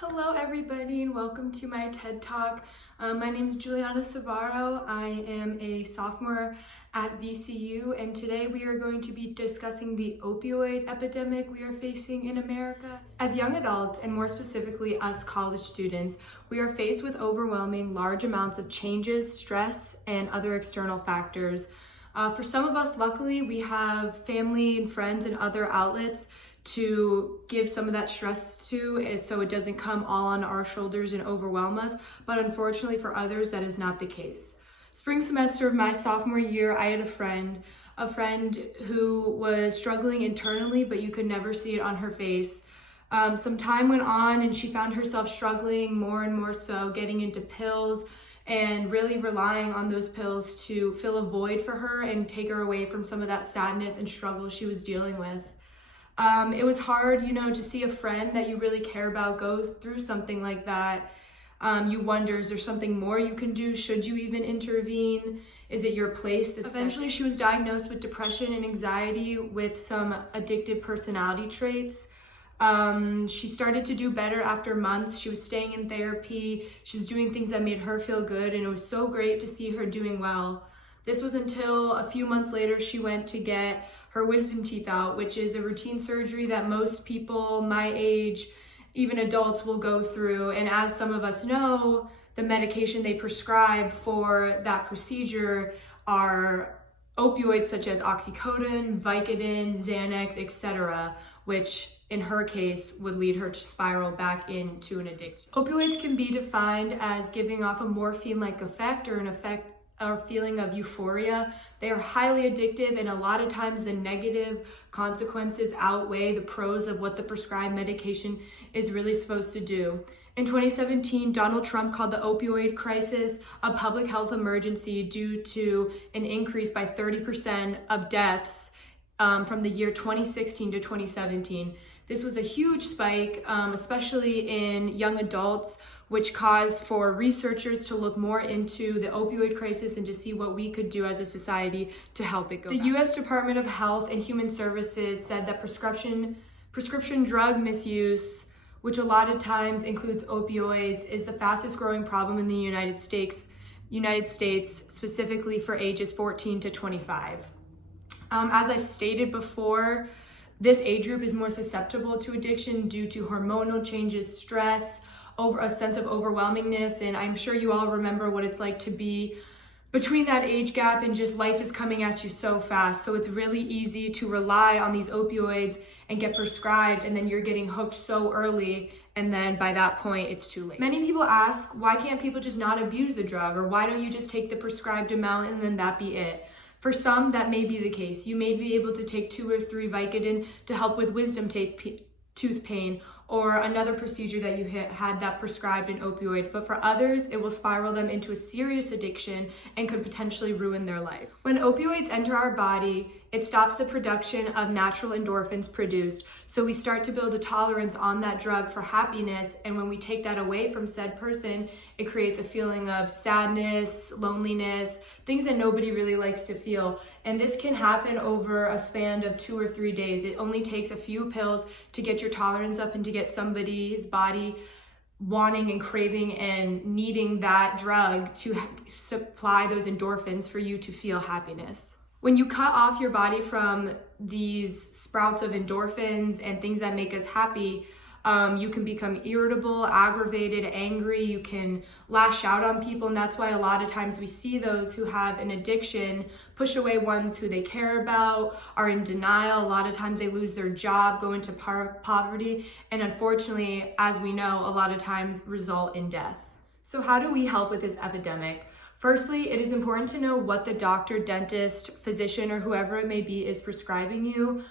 Hello everybody and welcome to my TED Talk. My name is Juliana Savaro. I am a sophomore at VCU and today we are going to be discussing the opioid epidemic we are facing in America. As young adults, and more specifically us college students, we are faced with overwhelming large amounts of changes, stress, and other external factors. For some of us, luckily, we have family and friends and other outlets to give some of that stress to, so it doesn't come all on our shoulders and overwhelm us. But unfortunately for others, that is not the case. Spring semester of my sophomore year, I had a friend who was struggling internally, but you could never see it on her face. Some time went on and she found herself struggling more and more so, getting into pills and really relying on those pills to fill a void for her and take her away from some of that sadness and struggle she was dealing with. It was hard, to see a friend that you really care about go through something like that. You wonder, is there something more you can do? Should you even intervene? Is it your place to Eventually, she was diagnosed with depression and anxiety with some addictive personality traits. She started to do better after months. She was staying in therapy. She was doing things that made her feel good, and it was so great to see her doing well. This was until a few months later she went to get her wisdom teeth out, which is a routine surgery that most people my age, even adults, will go through. And as some of us know, the medication they prescribe for that procedure are opioids such as oxycodone, Vicodin, Xanax, etc., which in her case would lead her to spiral back into an addiction. Opioids can be defined as giving off a morphine-like effect or feeling of euphoria. They are highly addictive, and a lot of times the negative consequences outweigh the pros of what the prescribed medication is really supposed to do. In 2017, Donald Trump called the opioid crisis a public health emergency due to an increase by 30% of deaths from the year 2016 to 2017. This was a huge spike, especially in young adults, which caused for researchers to look more into the opioid crisis and to see what we could do as a society to help it go back. The U.S. Department of Health and Human Services said that prescription drug misuse, which a lot of times includes opioids, is the fastest growing problem in the United States, specifically for ages 14 to 25. As I've stated before, this age group is more susceptible to addiction due to hormonal changes, stress, over a sense of overwhelmingness, and I'm sure you all remember what it's like to be between that age gap and just life is coming at you so fast. So it's really easy to rely on these opioids and get prescribed, and then you're getting hooked so early, and then by that point it's too late. Many people ask, why can't people just not abuse the drug, or why don't you just take the prescribed amount and then that be it? For some, that may be the case. You may be able to take 2 or 3 Vicodin to help with wisdom tooth pain, or another procedure that you had that prescribed an opioid, but for others, it will spiral them into a serious addiction and could potentially ruin their life. When opioids enter our body, it stops the production of natural endorphins produced, so we start to build a tolerance on that drug for happiness, and when we take that away from said person, it creates a feeling of sadness, loneliness, things that nobody really likes to feel. And this can happen over a span of 2 or 3 days. It only takes a few pills to get your tolerance up and to get somebody's body wanting and craving and needing that drug to supply those endorphins for you to feel happiness. When you cut off your body from these sprouts of endorphins and things that make us happy, you can become irritable, aggravated, angry, you can lash out on people, and that's why a lot of times we see those who have an addiction push away ones who they care about, are in denial. A lot of times they lose their job, go into poverty, and unfortunately, as we know, a lot of times result in death. So how do we help with this epidemic? Firstly, it is important to know what the doctor, dentist, physician, or whoever it may be is prescribing you.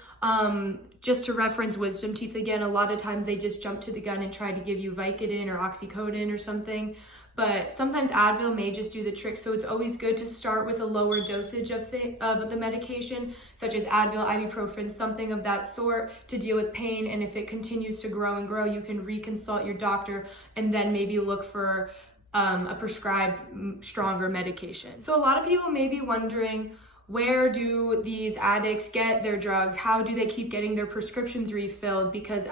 Just to reference wisdom teeth again, a lot of times they just jump to the gun and try to give you Vicodin or oxycodone or something, but sometimes Advil may just do the trick, so it's always good to start with a lower dosage of the medication, such as Advil, ibuprofen, something of that sort to deal with pain, and if it continues to grow and grow, you can reconsult your doctor and then maybe look for a prescribed stronger medication. So a lot of people may be wondering, where do these addicts get their drugs? How do they keep getting their prescriptions refilled? Because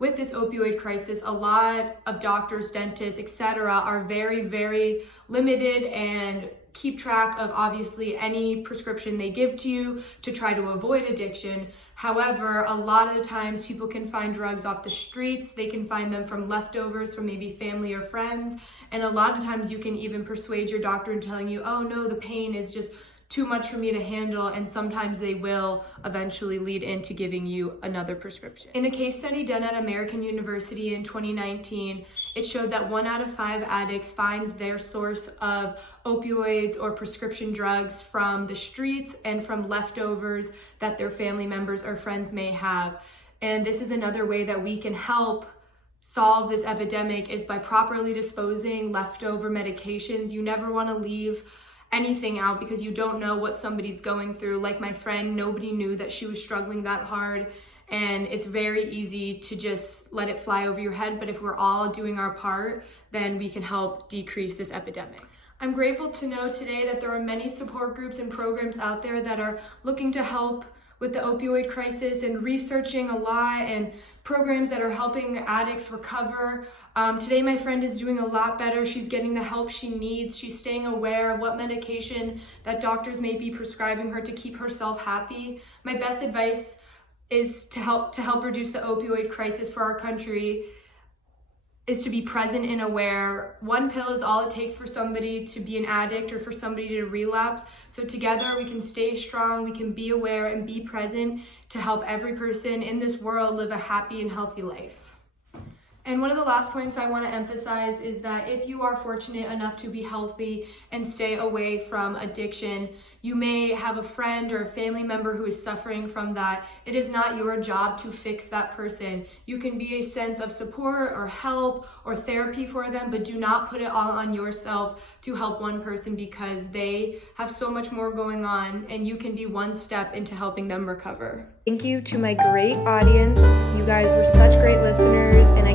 with this opioid crisis, a lot of doctors, dentists, etc. are very, very limited and keep track of obviously any prescription they give to you to try to avoid addiction. However, a lot of the times people can find drugs off the streets. They can find them from leftovers from maybe family or friends. And a lot of times you can even persuade your doctor in telling you, oh no, the pain is just too much for me to handle, and sometimes they will eventually lead into giving you another prescription. In a case study done at American University in 2019, it showed that 1 out of 5 addicts finds their source of opioids or prescription drugs from the streets and from leftovers that their family members or friends may have. And this is another way that we can help solve this epidemic, is by properly disposing leftover medications. You never want to leave anything out because you don't know what somebody's going through. Like my friend, nobody knew that she was struggling that hard, and it's very easy to just let it fly over your head. But if we're all doing our part, then we can help decrease this epidemic. I'm grateful to know today that there are many support groups and programs out there that are looking to help with the opioid crisis and researching a lot, and programs that are helping addicts recover. Today, my friend is doing a lot better. She's getting the help she needs. She's staying aware of what medication that doctors may be prescribing her to keep herself happy. My best advice is to help reduce the opioid crisis for our country is to be present and aware. One pill is all it takes for somebody to be an addict or for somebody to relapse. So together we can stay strong, we can be aware and be present to help every person in this world live a happy and healthy life. And one of the last points I want to emphasize is that if you are fortunate enough to be healthy and stay away from addiction, you may have a friend or a family member who is suffering from that. It is not your job to fix that person. You can be a sense of support or help or therapy for them, but do not put it all on yourself to help one person, because they have so much more going on and you can be one step into helping them recover. Thank you to my great audience. You guys were such great listeners, and I